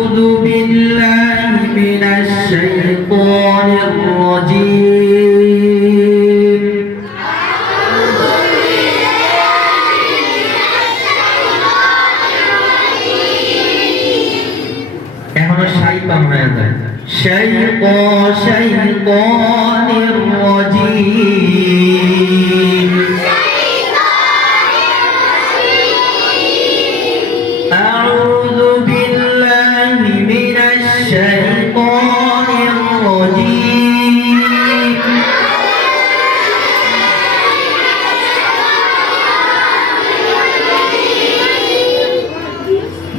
أعوذ بالله من الشيطان الرجيم এখনো শাইতান হয়ে যায় শাইতা শাইতানির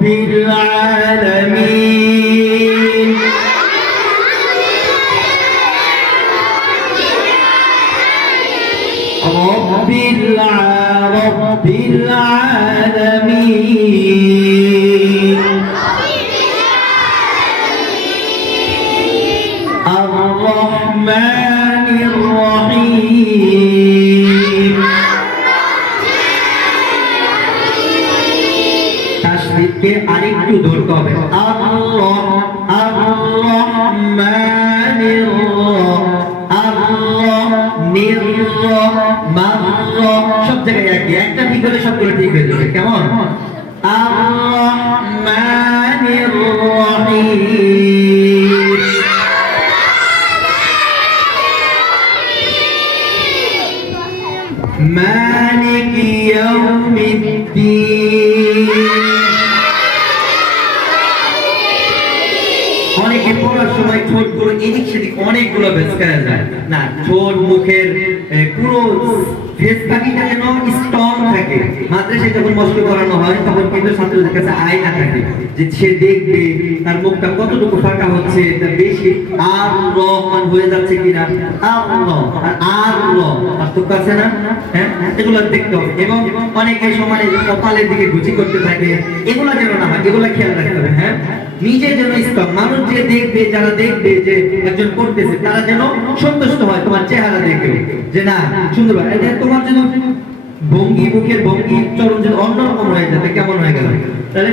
رب العالمين رب الع- رب العالمين الرحمن الرحيم তাসবিহকে আরেকটু ধরতে হবে আল্লাহ আর-রহমানির আল্লাহ নির মার সব জায়গায় একই একটা ঠিক হলে সবগুলো ঠিক হয়ে যাবে কেমন আর-রহমানির রহিম مالك يوم الدين সময় ঠোঁটগুলো এদিক সেদিক অনেকগুলো ভেসকায়া যায়। না, ঠোঁট, মুখের পুরো ফেস বাকিটা যেন স্ট্রং থাকে। মাদ্রাসায় যখন মস্ত করানো হয়, তখন কিন্তু ছাত্রদের কাছে আয়না থাকে যে সে দেখবে তার মুখটা কতটুকু ফাঁকা হচ্ছে তার বেশি আর রহমান হয়ে যাচ্ছে কিনা। আল্লাহ আর আর র আছে না? হ্যাঁ? এগুলো দেখতে হবে। এবং অনেকে সময় কপালের দিকে গুচি করতে থাকে। এগুলো যেন না হয়, এগুলো খেয়াল রাখতে হবে হ্যাঁ? নিজে যেন ইসলাম, মানুষ যে দেখবে, যারা দেখবে যে একজন করতেছে, তারা যেন সন্তুষ্ট হয় তোমার চেহারা দেখে। যে না, সুন্দর তোমার যেন ভঙ্গি, মুখের ভঙ্গি, চরণ যদি অন্যরকম হয়ে যাবে কেমন হয়ে গেল? তাহলে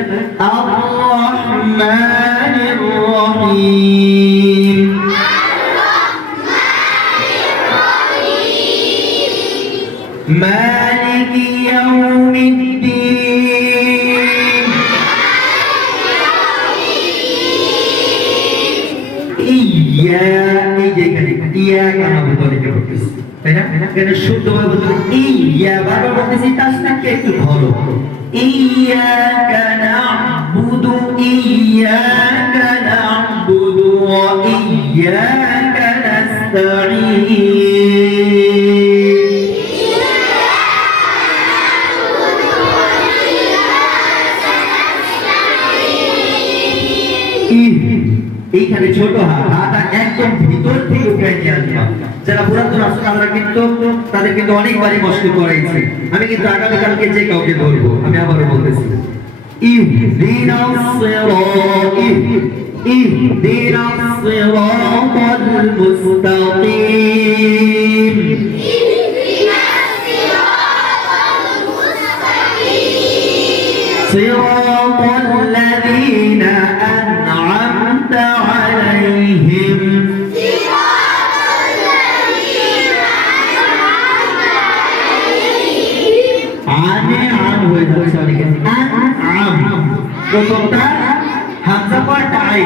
এই ইয়া এই যে এখানে তাই না? এখানে শুদ্ধভাবে বলতে এই ইয়া বারবার বলতেছি তার সাথে একটু ঘর ইয়া কানা ভিতর থেকে উঠে নিয়ে আসবা যারা পুরাতন আছে তারা কিন্তু তাদের কিন্তু অনেকবারই কষ্ট করাইছে আমি কিন্তু আগামীকালকে যে কাউকে ধরবো আমি আবারও বলতেছি اهدنا الصراط اهدنا الصراط المستقيم صراط الذين أنعمت عليهم আনে আম হয়ে যাচ্ছে অনেকে আম প্রথমটা হামজা পরটা আই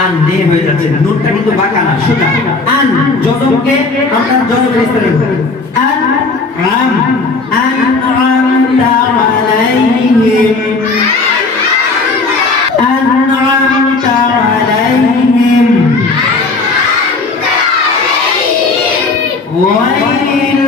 আন নে হয়ে যাচ্ছে। নুনটা কিন্তু বাঁকা না, সোজা। আন জজমকে আপনার জজমের স্থানে আন, আম। আন আমতা আলাইহিম আন আমতা আলাইহিম ওয়াইল